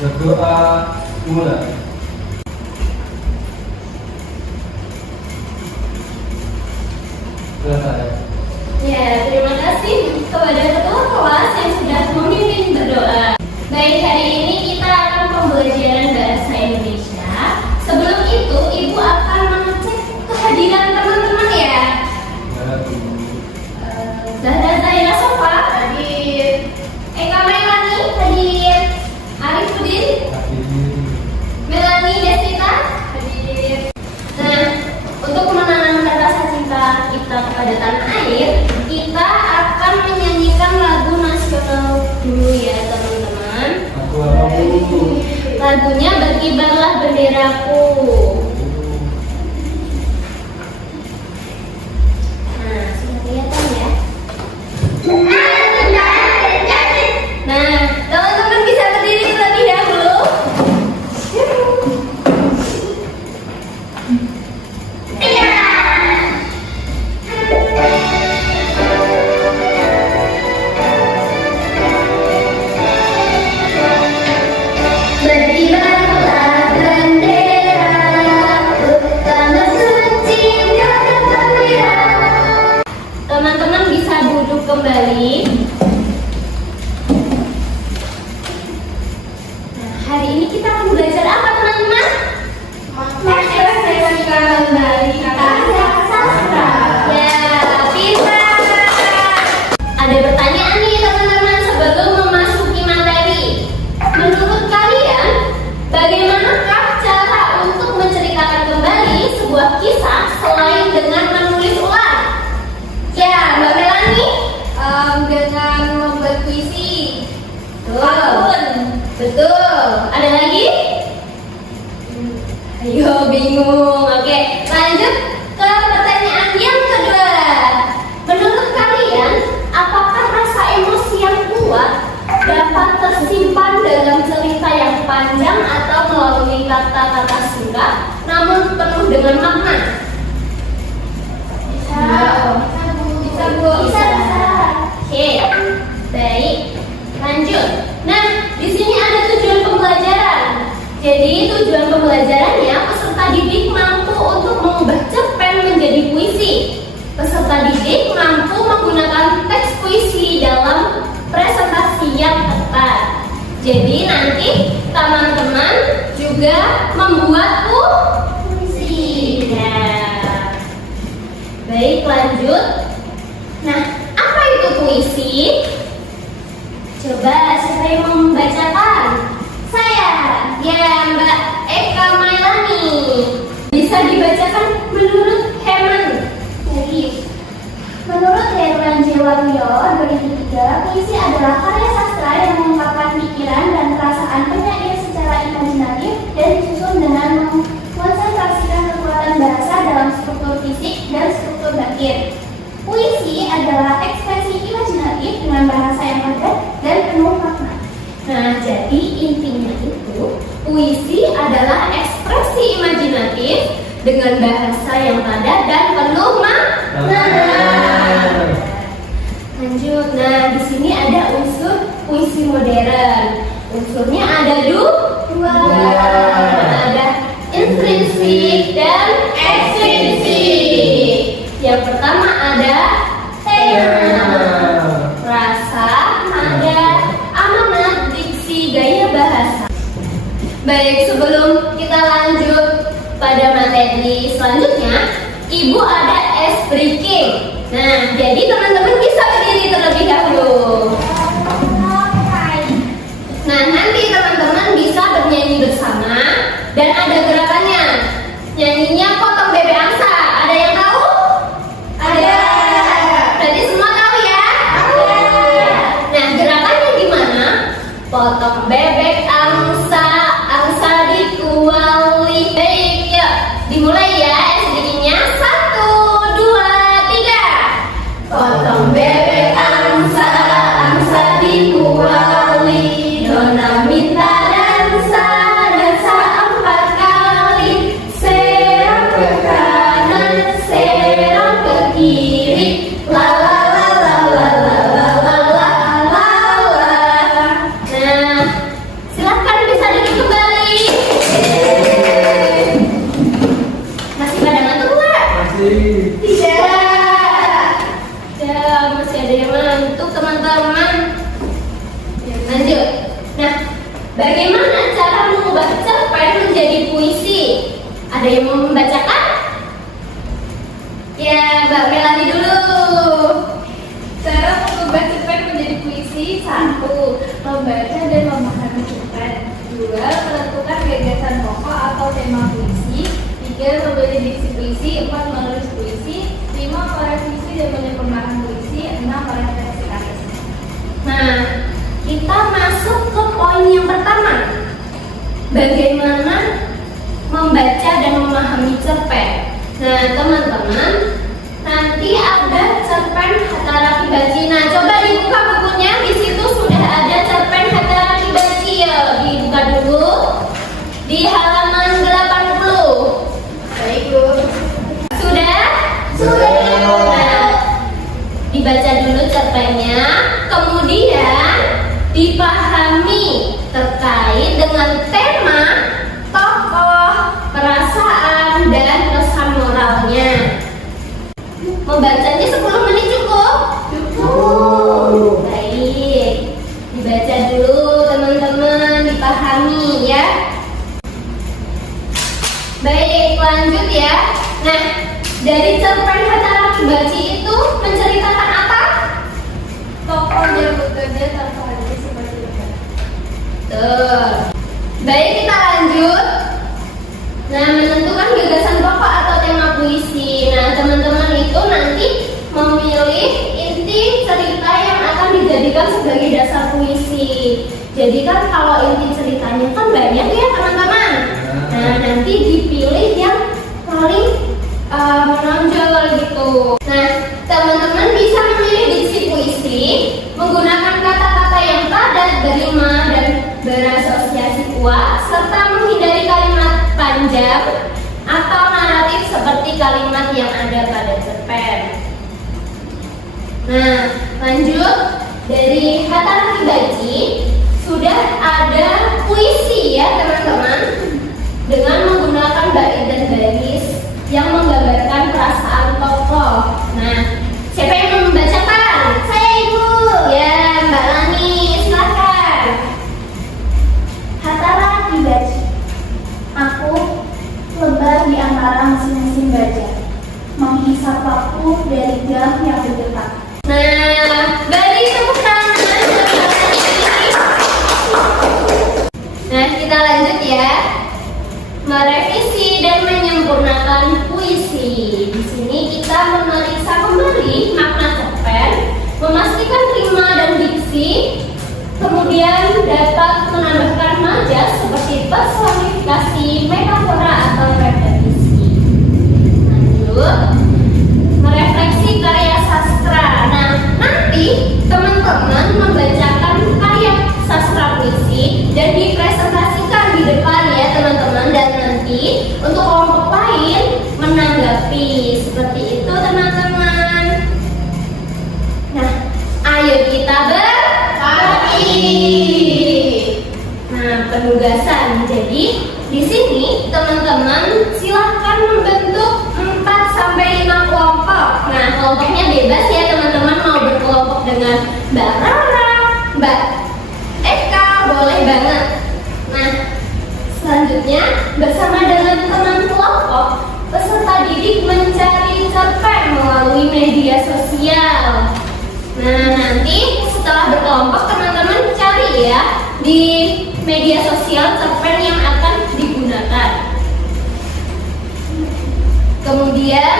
Berdoa mulai. Selesai. Ya, terima kasih kepada ketua kelas yang sudah memimpin berdoa. Baik, hari ini kita akan pembelajaran bahasa Indonesia. Sebelum itu, Ibu akan mengecek kehadiran teman-teman ya. Zahra Zaira Sofa hadir, Eka Melani hadir, Arif Udin, Melani Desita hadir. Nah, untuk menanam rasa cinta kita kepada tanah air, kita akan menyanyikan lagu nasional dulu ya teman-teman. Lagunya Berkibarlah Benderaku. Nah, sudah kelihatan ya. Nah, teman-teman bisa berdiri terlebih dahulu. Berkibarlah benderaku, tanah suci dan gembira. Teman-teman bisa duduk kembali. Nah, hari ini kita akan belajar apa teman-teman? Mengekspresikan kembali karya sastra. Ya, bisa. Ada pertanyaan nih teman-teman sebelum memasuki materi. Menurut kalian, bagaimanakah cara untuk menceritakan kembali sebuah kisah selain dengan menulis ulang? Ya, Mbak Melani, dengan membuat puisi. Betul. Ada lagi? Ayo, bingung. Oke, lanjut ke pertanyaan yang kedua. Menurut kalian, apakah rasa emosi yang kuat dapat tersimpan dalam cerita yang panjang atau melalui kata-kata singkat namun penuh dengan makna? Bisa. Oke, baik. Lanjut. Nah, di sini ada tujuan pembelajaran. Jadi tujuan pembelajarannya peserta didik mampu untuk mengubah cerpen menjadi puisi. Peserta didik mampu menggunakan teks puisi dalam presentasi yang tepat. Jadi nanti teman-teman juga membuat puisi. Nah, baik, lanjut. Nah, apa itu puisi? Coba siapa yang mau membacakan? Saya, ya Mbak Eka Mailani. Bisa dibacakan menurut Herman. Jadi, menurut Herman J. Waluyo 2003, puisi adalah karya sastra yang mengungkapkan pikiran dan perasaan penyair secara imajinatif dan disusun dengan mengkonsentrasikan kekuatan bahasa dalam struktur fisik dan struktur batin. Puisi adalah ekspresi imajinatif dengan bahasa yang padat dan penuh makna. Nah, jadi intinya itu puisi adalah ekspresi imajinatif dengan bahasa yang padat dan penuh makna. Lanjut. Nah, di sini ada unsur puisi modern. Unsurnya ada dua. Ada intrinsik dan ekstrinsik. Yang pertama ada tema, rasa, nada, amanat, diksi, gaya bahasa. Baik, sebelum kita lanjut pada materi selanjutnya, Ibu ada ice breaking. Nah, jadi teman-teman bisa berdiri terlebih dahulu. Nah, nanti teman-teman bisa bernyanyi bersama dan ada gerakannya. Nyanyinya potong bebek angsa. Ada yang tahu? Ada. Berarti semua tahu ya? Nah, gerakannya gimana? Potong bebek angsa, angsa dikuali. Baik, yuk dimulai ya. Sedikitnya 1, 2, 3. Potong bebek angsa, angsa dikuali. Nona minta dansa, dansa 4 kali. Serong ke kanan, serong ke kiri. La la la la la la la la la la. Nah, silakan bagaimana cara mengubah cerpen menjadi puisi? Ada yang mau membacakan? Ya, Mbak Melani dulu. Cara mengubah cerpen menjadi puisi: 1. Membaca dan memahami cerpen. 2. Menentukan gagasan pokok atau tema puisi. 3. Memilih diksi puisi. 4. Menulis puisi. 5. Merevisi dan menyempurnakan puisi. 6. Merefleksi karya. Nah, kita masuk ke poin yang pertama. Bagaimana membaca dan memahami cerpen. Nah, teman-teman, nanti ada cerpen Hatta Raffi Baci. Nah, coba dibuka bukunya. Di situ sudah ada cerpen Hatta Raffi Baci ya. Dibuka dulu di halaman 80. Baik, Bu. Sudah? Sudah. Nah, dibaca dulu cerpennya, kemudian dipahami terkait dengan tema, tokoh, perasaan, dan pesan moralnya. Membacanya 10 menit cukup? Cukup. Baik, dibaca dulu teman-teman, dipahami ya. Baik, lanjut ya. Nah, dari cerpen Hatta Raffi Baci itu menceritakan apa? Tokoh yang bekerja tanpa henti seperti itu. Tuh. Baik, kita lanjut. Nah, menentukan gagasan pokok atau tema puisi. Nah, teman-teman itu nanti memilih inti cerita yang akan dijadikan sebagai dasar puisi. Jadi kan kalau inti ceritanya kan banyak ya teman-teman. Nah, nanti dipilih yang paling menonjol gitu. Nah, teman-teman bisa memilih diksi puisi menggunakan kata-kata yang padat, berima, dan berasosiasi kuat, serta menghindari kalimat panjang atau naratif seperti kalimat yang ada pada cerpen. Nah, lanjut dari Hatta Raffi Baci sudah ada puisi ya teman-teman, dengan menggunakan bait dan baris yang menggambarkan perasaan tokoh. Nah, siapa yang mau membacakan? Saya, Ibu. Ya, Mbak Lani, silakan. Hatta Raffi Baci. Aku lebar di antara mesin-mesin baja, menghisap waktu dari jam yang berdetak. Nah, beri tepuk tangan. Nah, kita lanjut ya. Merevisi dan menyempurnakan puisi. Di sini kita memeriksa kembali makna cerpen, memastikan rima dan diksi, kemudian dapat menambahkan majas seperti personifikasi, metafora atau repetisi. Lanjut, merefleksi karya sastra. Nah, nanti teman-teman membacakan karya sastra puisi dan dipresentasikan di depan ya teman-teman, dan nanti untuk kelompok lain menanggapi. Seperti itu teman-teman. Nah, ayo kita berbagi. Nah, penugasan. Jadi di sini teman-teman silahkan membentuk 4 sampai 5 kelompok. Nah, kelompoknya bebas ya teman-teman, mau berkelompok dengan Mbak Rara, Mbak Eka, boleh banget. Nah, selanjutnya bersama dengan teman kelompok, peserta didik mencari cerpen melalui media sosial. Nah, nanti setelah berkelompok teman-teman cari ya di media sosial cerpen yang akan digunakan. Kemudian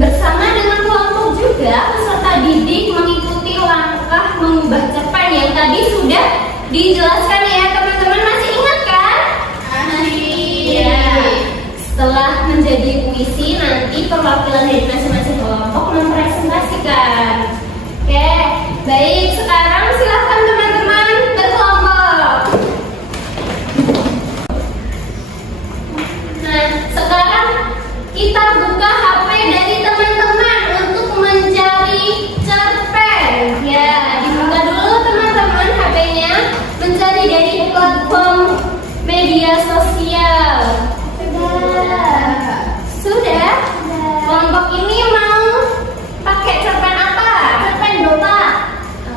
bersama dengan kelompok juga peserta didik mengikuti langkah mengubah cerpen yang tadi sudah dijelaskan ya teman-teman. Masih ingat kan? Ya. Setelah menjadi puisi, nanti perwakilan dari masing-masing kelompok mempresentasikan. Oke, baik. Sekarang silahkan teman-teman berkelompok. Nah, sekarang kita buka HP dari teman-teman untuk mencari cerpen. Ya, dibuka dulu teman-teman HP-nya, mencari dari platform media sosial. Sudah? Kelompok ini mau pakai cerpen apa? Cerpen Dopa.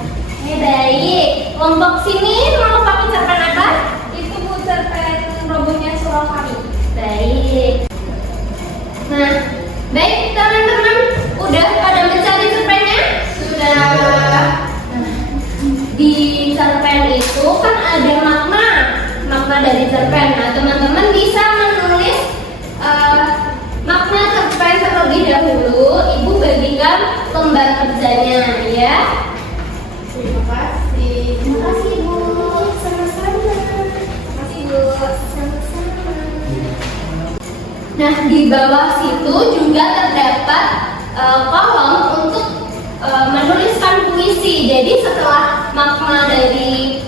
Oke, baik. Kelompok sini mau pakai cerpen apa? makna dari cerpen. Nah, teman-teman bisa menulis makna cerpen terlebih dahulu. Ibu bagikan lembar kerjanya ya. Terima kasih. Terima kasih Bu. Sama-sama. Terima kasih Bu. Sama-sama. Nah, di bawah situ juga terdapat kolom untuk menuliskan puisi. Jadi setelah makna dari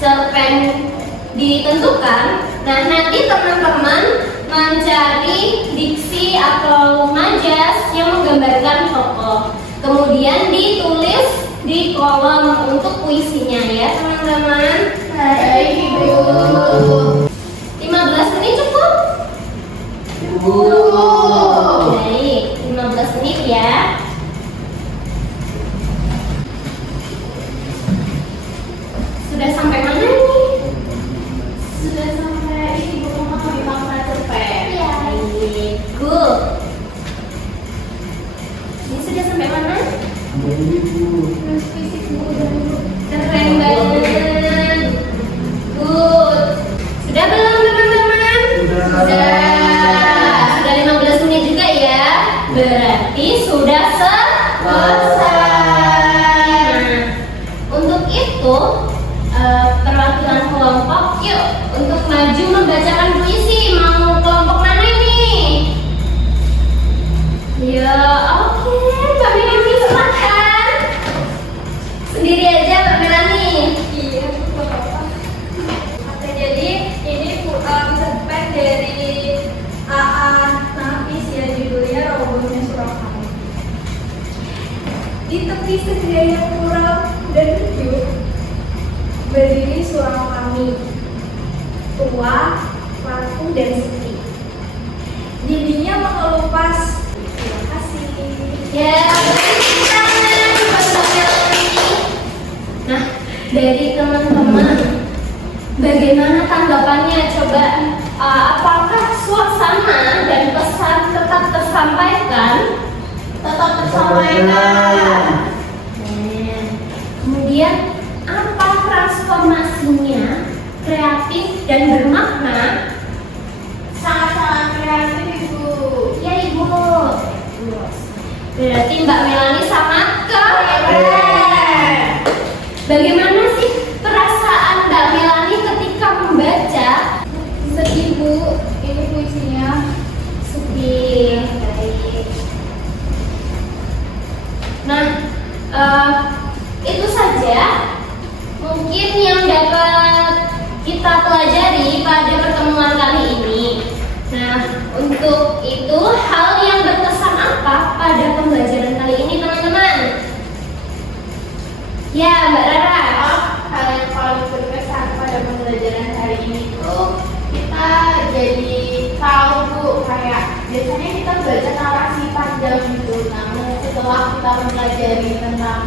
cerpen ditentukan, nah nanti teman-teman mencari diksi atau majas yang menggambarkan tokoh. Kemudian ditulis di kolom untuk puisinya ya teman-teman. Baik Ibu. 15 menit cukup? Baik, 15 menit ya. Sudah sampai mana nih? Sudah sampai Ibu memahami makna cerpen. Iya. Good. Ini sudah sampai mana? Terus fisik Bu dan Bu. Keren banget. Good. Sudah belum teman-teman? Sudah 15 menit juga ya. Berarti sudah selesai. Nah, untuk itu perwakilan kelompok yuk untuk maju membacakan puisi. Mau kelompok mana nih? Ya, oke. Mbak Melani silakan. Sendiri aja Mbak Melani. Iya, Bu, apa? Oke, jadi ini cerpen dari AA Nafis ya, judulnya Robohnya Surau Kami. Di tepi segala pulau dan hidup berdiri surau kami, tua, rapuh dan sepi. Dindingnya mengelupas. Terima kasih. Ya, beri tangan buat Mbak Melani. Nah, dari teman-teman, bagaimana tanggapannya? Coba, apakah suasana dan pesan tetap tersampaikan? Tetap tersampaikan. Nah, kemudian apa transformasinya kreatif dan bermakna? Sangat-sangat kreatif Ibu. Ya Ibu. Berarti Mbak Melani sangat keren. Bagaimana sih perasaan Mbak Melani ketika membaca? Sedih Bu, ini puisinya. Sedih. Baik. Nah, itu saja mungkin yang dapat kita pelajari pada pertemuan kali ini. Nah, untuk itu hal yang berkesan apa pada pembelajaran kali ini teman-teman? Ya, Mbak Rara. Hal yang paling berkesan pada pembelajaran hari ini tuh kita jadi tahu Bu, kayak biasanya kita baca narasi panjang gitu, namun setelah kita mempelajari tentang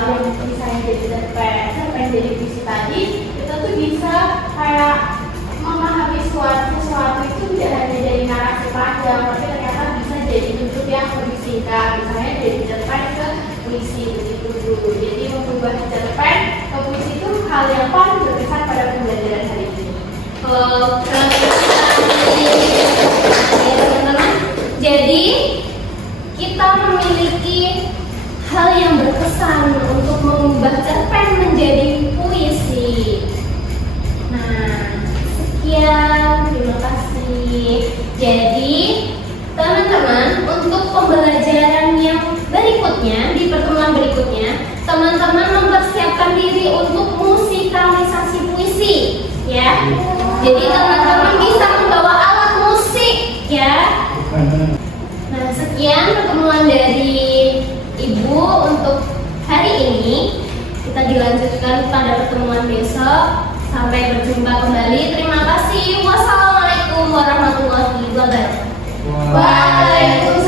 yang misalnya jadi cerpen jadi puisi tadi, kita tuh bisa kayak memahami sesuatu itu tidak hanya dari narasi panjang, tapi ternyata bisa jadi bentuk yang lebih singkat, misalnya dari cerpen ke puisi begitu dulu. Jadi mengubah cerpen ke puisi itu hal yang paling berkesan pada pembelajaran hari ini. Ya teman-teman, jadi kita memiliki hal yang berkesan untuk mengubah cerpen menjadi puisi. Nah, sekian, terima kasih. Jadi teman-teman, untuk pembelajaran yang berikutnya, di pertemuan berikutnya, teman-teman mempersiapkan diri untuk musikalisasi puisi, ya. Jadi teman-teman bisa membawa alat musik, ya. Nah, sekian pertemuan dari Ibu untuk hari ini. Kita dilanjutkan pada pertemuan besok. Sampai berjumpa kembali. Terima kasih. Wassalamualaikum warahmatullahi wabarakatuh. Waalaikumsalam.